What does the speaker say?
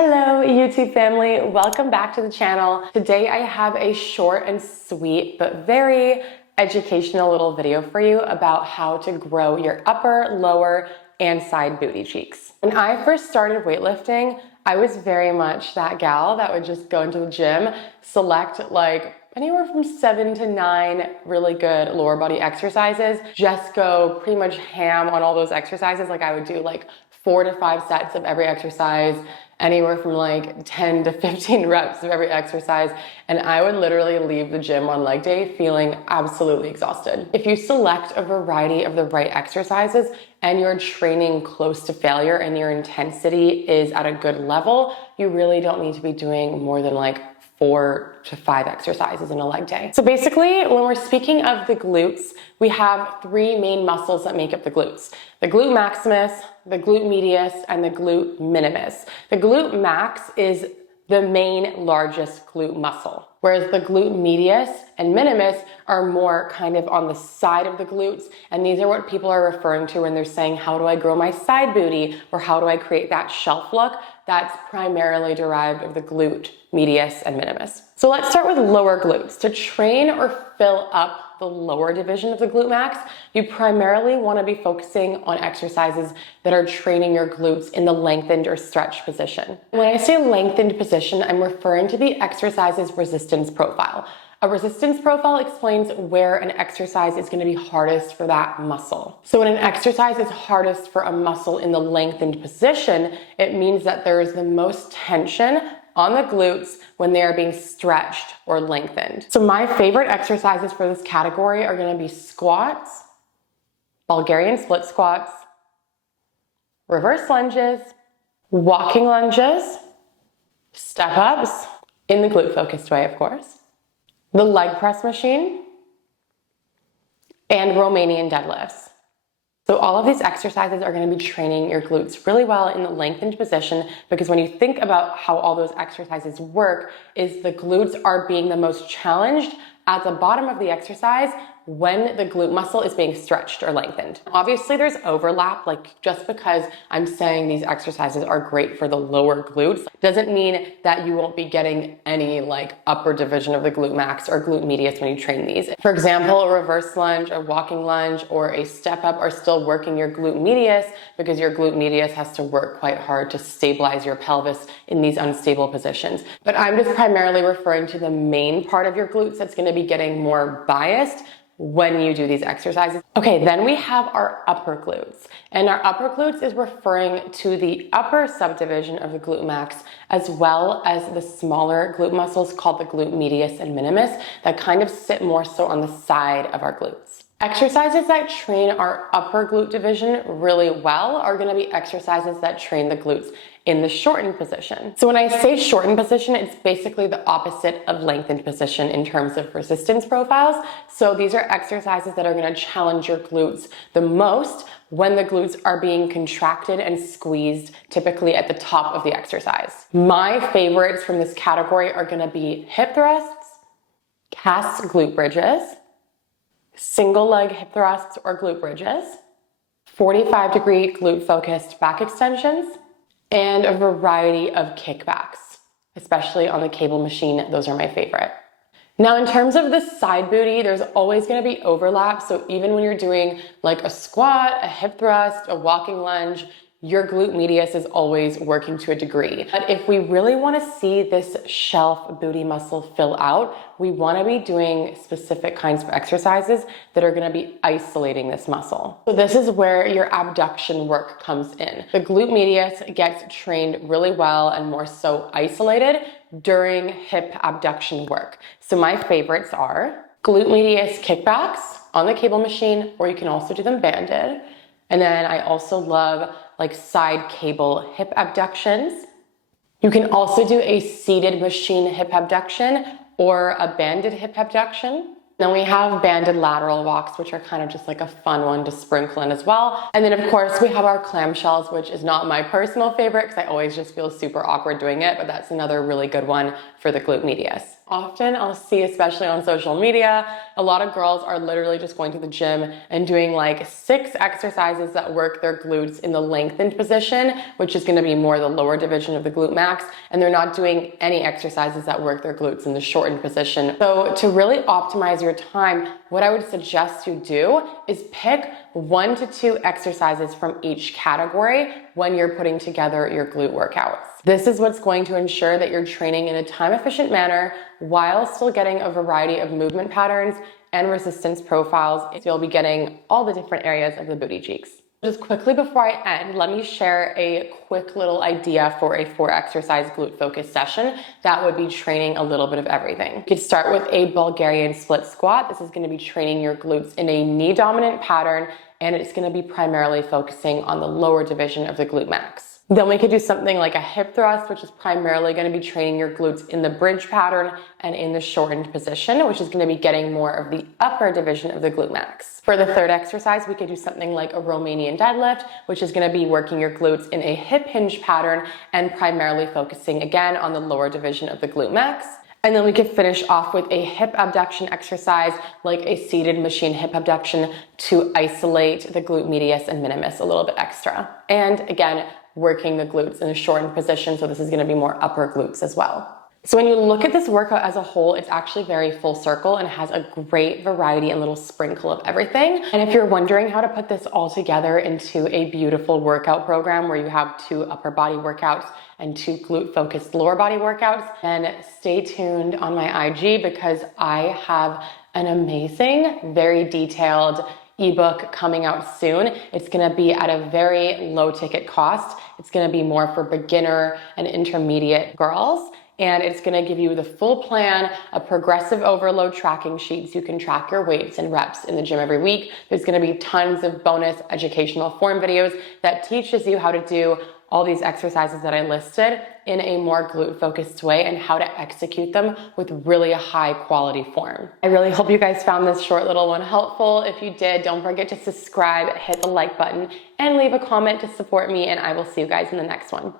Hello YouTube family, welcome back to the channel. Today I have a short and sweet but very educational little video for you about how to grow your upper, lower, and side booty cheeks. When I first started weightlifting, I was very much that gal that would just go into the gym, select like anywhere from 7 to 9 really good lower body exercises, just go pretty much ham on all those exercises. Like I would do like 4 to 5 sets of every exercise, anywhere from like 10 to 15 reps of every exercise, and I would literally leave the gym on leg day feeling absolutely exhausted. If you select a variety of the right exercises and you're training close to failure and your intensity is at a good level, you really don't need to be doing more than like 4 to 5 exercises in a leg day. So basically, when we're speaking of the glutes, we have 3 main muscles that make up the glutes: the glute maximus, the glute medius, and the glute minimus. The glute max is the main largest glute muscle, whereas the glute medius and minimus are more kind of on the side of the glutes, and these are what people are referring to when they're saying, how do I grow my side booty, or how do I create that shelf look? That's primarily derived of the glute medius and minimus. So let's start with lower glutes. To train or fill up the lower division of the glute max, you primarily want to be focusing on exercises that are training your glutes in the lengthened or stretched position. When I say lengthened position, I'm referring to the exercise's resistance profile. A resistance profile explains where an exercise is going to be hardest for that muscle. So when an exercise is hardest for a muscle in the lengthened position, it means that there is the most tension on the glutes when they are being stretched or lengthened. So my favorite exercises for this category are going to be squats, Bulgarian split squats, reverse lunges, walking lunges, step ups, in the glute focused way, of course, the leg press machine, and Romanian deadlifts. So all of these exercises are going to be training your glutes really well in the lengthened position, because when you think about how all those exercises work, is the glutes are being the most challenged at the bottom of the exercise when the glute muscle is being stretched or lengthened. Obviously there's overlap, like just because I'm saying these exercises are great for the lower glutes doesn't mean that you won't be getting any like upper division of the glute max or glute medius when you train these. For example, a reverse lunge, a walking lunge, or a step up are still working your glute medius, because your glute medius has to work quite hard to stabilize your pelvis in these unstable positions. But I'm just primarily referring to the main part of your glutes that's going to be getting more biased when you do these exercises. Okay, then we have our upper glutes. And our upper glutes is referring to the upper subdivision of the glute max, as well as the smaller glute muscles called the glute medius and minimus that kind of sit more so on the side of our glutes. Exercises that train our upper glute division really well are going to be exercises that train the glutes in the shortened position. So when I say shortened position, it's basically the opposite of lengthened position in terms of resistance profiles. So these are exercises that are going to challenge your glutes the most when the glutes are being contracted and squeezed, typically at the top of the exercise. My favorites from this category are going to be hip thrusts, cast glute bridges, single leg hip thrusts or glute bridges, 45-degree glute focused back extensions, and a variety of kickbacks, especially on the cable machine. Those are my favorite. Now, in terms of the side booty, there's always going to be overlap. So even when you're doing like a squat, a hip thrust, a walking lunge, your glute medius is always working to a degree. But if we really want to see this shelf booty muscle fill out, we want to be doing specific kinds of exercises that are going to be isolating this muscle. So this is where your abduction work comes in. The glute medius gets trained really well and more so isolated during hip abduction work. So my favorites are glute medius kickbacks on the cable machine, or you can also do them banded. And then I also love like side cable hip abductions. You can also do a seated machine hip abduction or a banded hip abduction. Then we have banded lateral walks, which are kind of just like a fun one to sprinkle in as well. And then of course we have our clamshells, which is not my personal favorite because I always just feel super awkward doing it, but that's another really good one for the glute medius. Often I'll see, especially on social media, a lot of girls are literally just going to the gym and doing like 6 exercises that work their glutes in the lengthened position, which is gonna be more the lower division of the glute max, and they're not doing any exercises that work their glutes in the shortened position. So to really optimize your time, what I would suggest you do is pick 1 to 2 exercises from each category when you're putting together your glute workouts. This is what's going to ensure that you're training in a time-efficient manner while still getting a variety of movement patterns and resistance profiles. So you'll be getting all the different areas of the booty cheeks. Just quickly before I end, let me share a quick little idea for a 4-exercise glute focus session that would be training a little bit of everything. You could start with a Bulgarian split squat. This is going to be training your glutes in a knee dominant pattern, and it's going to be primarily focusing on the lower division of the glute max. Then we could do something like a hip thrust, which is primarily going to be training your glutes in the bridge pattern and in the shortened position, which is going to be getting more of the upper division of the glute max. For the 3rd exercise, we could do something like a Romanian deadlift, which is going to be working your glutes in a hip hinge pattern and primarily focusing again on the lower division of the glute max. And then we could finish off with a hip abduction exercise, like a seated machine hip abduction, to isolate the glute medius and minimus a little bit extra. And again, working the glutes in a shortened position, so this is going to be more upper glutes as well. So when you look at this workout as a whole, it's actually very full circle and has a great variety and little sprinkle of everything. And if you're wondering how to put this all together into a beautiful workout program where you have 2 upper body workouts and 2 glute focused lower body workouts, then stay tuned on my IG because I have an amazing, very detailed ebook coming out soon. It's going to be at a very low ticket cost. It's going to be more for beginner and intermediate girls. And it's going to give you the full plan, a progressive overload tracking sheet so you can track your weights and reps in the gym every week. There's going to be tons of bonus educational form videos that teaches you how to do all these exercises that I listed in a more glute focused way and how to execute them with really a high quality form. I really hope you guys found this short little one helpful. If you did, don't forget to subscribe, hit the like button, and leave a comment to support me, and I will see you guys in the next one.